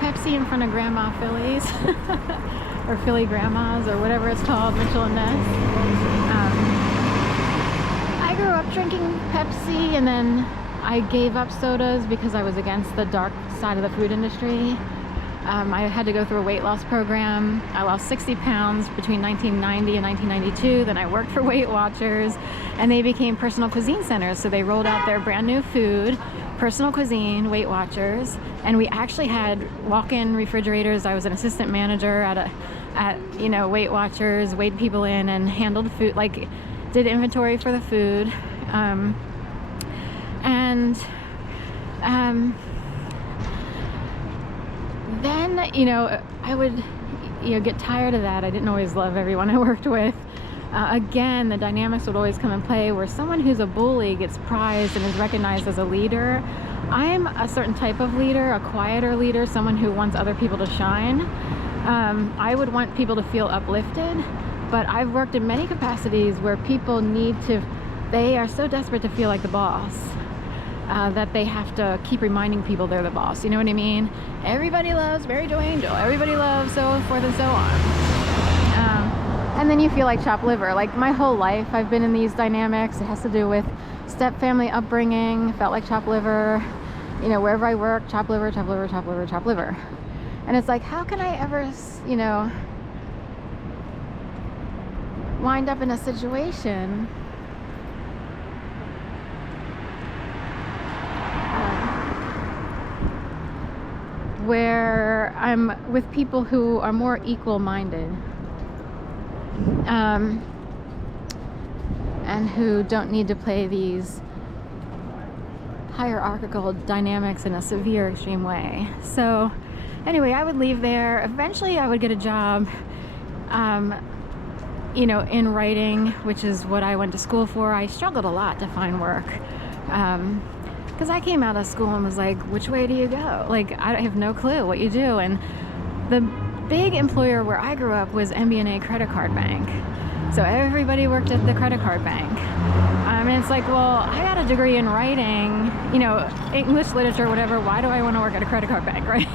Pepsi in front of Grandma Philly's or Philly Grandma's or whatever it's called, Mitchell and Ness. I grew up drinking Pepsi, and then I gave up sodas because I was against the dark side of the food industry. I had to go through a weight loss program. I lost 60 pounds between 1990 and 1992. Then I worked for Weight Watchers, and they became personal cuisine centers. So they rolled out their brand new food, personal cuisine, Weight Watchers, and we actually had walk-in refrigerators. I was an assistant manager at Weight Watchers, weighed people in and handled food, like did inventory for the food, then I would get tired of that. I didn't always love everyone I worked with. Again, the dynamics would always come in play where someone who's a bully gets prized and is recognized as a leader. I'm a certain type of leader, a quieter leader, someone who wants other people to shine. I would want people to feel uplifted, but I've worked in many capacities where people they are so desperate to feel like the boss that they have to keep reminding people they're the boss. You know what I mean? Everybody loves Mary Jo Angel. Everybody loves so forth and so on. And then you feel like chopped liver. Like my whole life I've been in these dynamics. It has to do with step family upbringing. Felt like chopped liver. Wherever I work, chopped liver, chopped liver, chopped liver, chopped liver. And it's like, how can I ever, wind up in a situation where I'm with people who are more equal-minded, and who don't need to play these hierarchical dynamics in a severe, extreme way. So anyway, I would leave there. Eventually I would get a job in writing, which is what I went to school for. I struggled a lot to find work because I came out of school and was like, which way do you go? Like, I have no clue what you do. And the big employer where I grew up was MBNA Credit Card Bank. So everybody worked at the credit card bank. And it's like, well, I got a degree in writing, English literature, whatever. Why do I want to work at a credit card bank, right?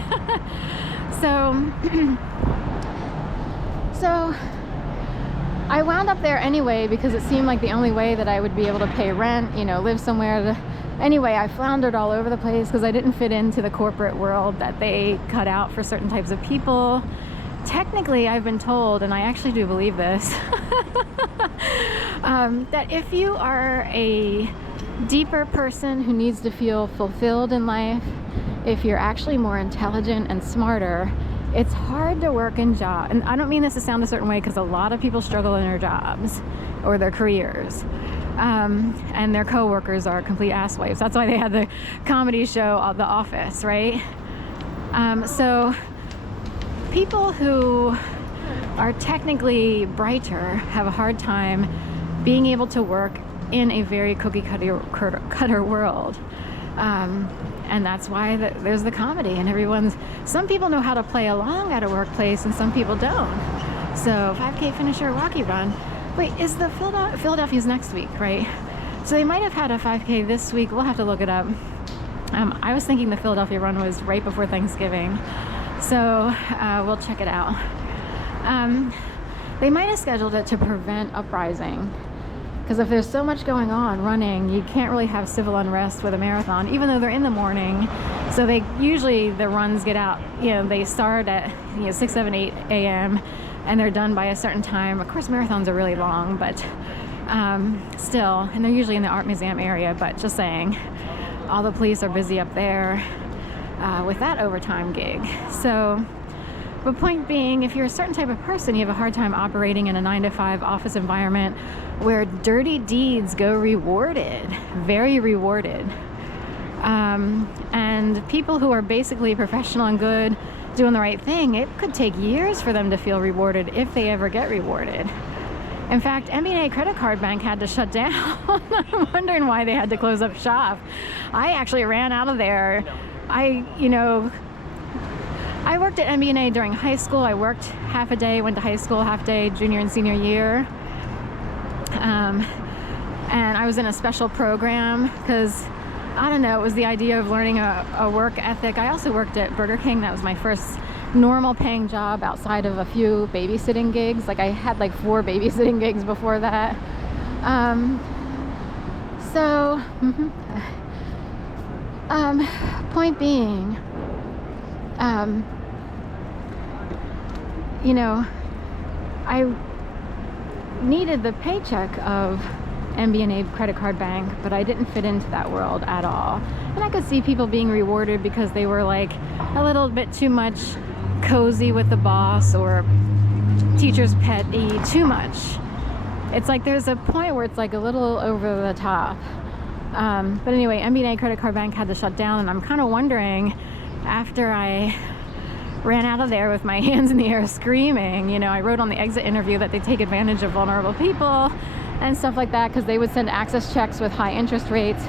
So I wound up there anyway because it seemed like the only way that I would be able to pay rent, live somewhere. Anyway, I floundered all over the place because I didn't fit into the corporate world that they cut out for certain types of people. Technically, I've been told, and I actually do believe this, that if you are a deeper person who needs to feel fulfilled in life, if you're actually more intelligent and smarter, it's hard to work in jobs. And I don't mean this to sound a certain way because a lot of people struggle in their jobs or their careers. And their coworkers are complete asswives. That's why they had the comedy show, The Office, right? So people who are technically brighter have a hard time being able to work in a very cookie cutter world. And that's why there's the comedy, and some people know how to play along at a workplace and some people don't. So 5K finisher, Rocky Run. Wait, is the Philadelphia's next week, right? So they might have had a 5K this week. We'll have to look it up. I was thinking the Philadelphia run was right before Thanksgiving. So we'll check it out. They might have scheduled it to prevent uprising. Because if there's so much going on running, you can't really have civil unrest with a marathon, even though they're in the morning. So the runs get out, they start at 6, 7, 8 a.m. and they're done by a certain time. Of course, marathons are really long, but still, and they're usually in the art museum area, but just saying, all the police are busy up there with that overtime gig. So the point being, if you're a certain type of person, you have a hard time operating in a 9-to-5 office environment where dirty deeds go rewarded, very rewarded. And people who are basically professional and good, doing the right thing, it could take years for them to feel rewarded if they ever get rewarded. In fact, MBNA Credit Card Bank had to shut down. I'm wondering why they had to close up shop. I actually ran out of there. I worked at MBNA during high school. I worked half a day, went to high school half day, junior and senior year. And I was in a special program because I don't know, it was the idea of learning a work ethic. I also worked at Burger King. That was my first normal paying job outside of a few babysitting gigs. Like I had like 4 babysitting gigs before that. Point being, you know, I needed the paycheck of MBNA credit card bank, but I didn't fit into that world at all. And I could see people being rewarded because they were like a little bit too much cozy with the boss or teacher's petty too much. It's like there's a point where it's like a little over the top. But anyway, MBNA credit card bank had to shut down, and I'm kind of wondering, after I ran out of there with my hands in the air screaming, you know, I wrote on the exit interview that they take advantage of vulnerable people and stuff like that because they would send access checks with high interest rates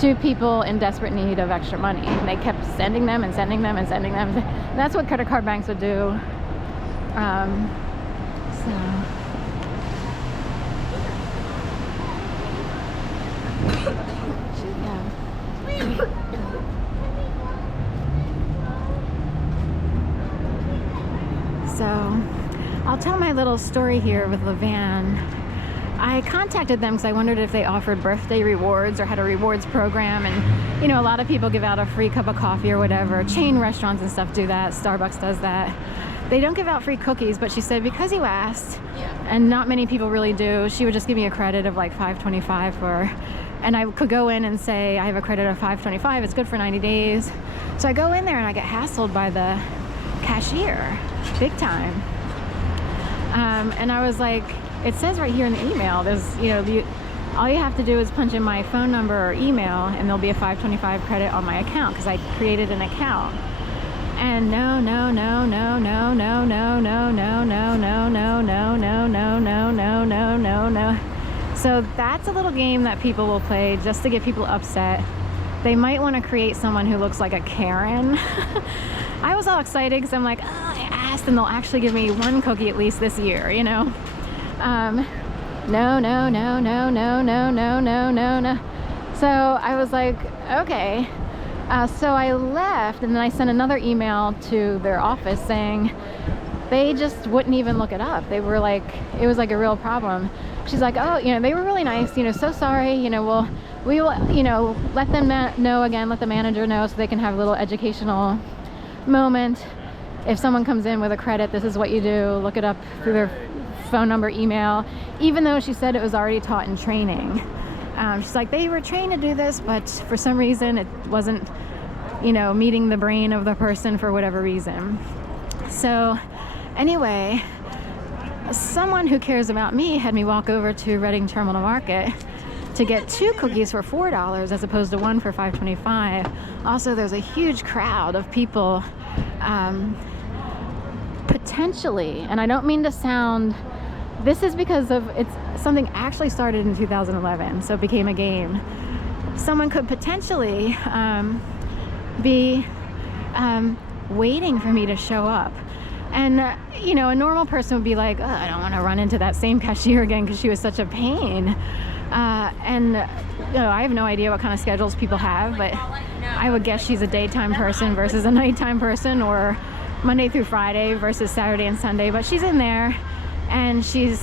to people in desperate need of extra money. And they kept sending them and sending them and sending them. That's what credit card banks would do. So I'll tell my little story here with LeVain. I contacted them because I wondered if they offered birthday rewards or had a rewards program. And, you know, a lot of people give out a free cup of coffee or whatever. Chain restaurants and stuff do that. Starbucks does that. They don't give out free cookies, but she said because you asked, and not many people really do, she would just give me a credit of like $5.25 for, and I could go in and say, I have a credit of $5.25. It's good for 90 days. So I go in there and I get hassled by the cashier, big time. And I was like, it says right here in the email, there's, you know, all you have to do is punch in my phone number or email and there'll be a $5.25 credit on my account because I created an account. And no. So that's a little game that people will play just to get people upset. They might want to create someone who looks like a Karen. I was all excited because I'm like, oh, I asked and they'll actually give me 1 cookie at least this year, you know? No. So I was like, okay. So I left and then I sent another email to their office saying they just wouldn't even look it up. They were like, it was like a real problem. She's like, oh, you know, they were really nice, you know, so sorry, you know, we will, you know, let them know again, let the manager know so they can have a little educational moment. If someone comes in with a credit, this is what you do. Look it up through their phone number, email, even though she said it was already taught in training. She's like, they were trained to do this, but for some reason it wasn't, you know, meeting the brain of the person for whatever reason. So anyway, someone who cares about me had me walk over to Reading Terminal Market to get 2 cookies for $4 as opposed to 1 for $5.25. Also, there's a huge crowd of people potentially, and I don't mean to sound, this is because of it's something actually started in 2011, so it became a game. Someone could potentially be waiting for me to show up. And, you know, a normal person would be like, oh, I don't want to run into that same cashier again because she was such a pain. And, you know, I have no idea what kind of schedules people have, but I would guess she's a daytime person versus a nighttime person, or Monday through Friday versus Saturday and Sunday. But she's in there and she's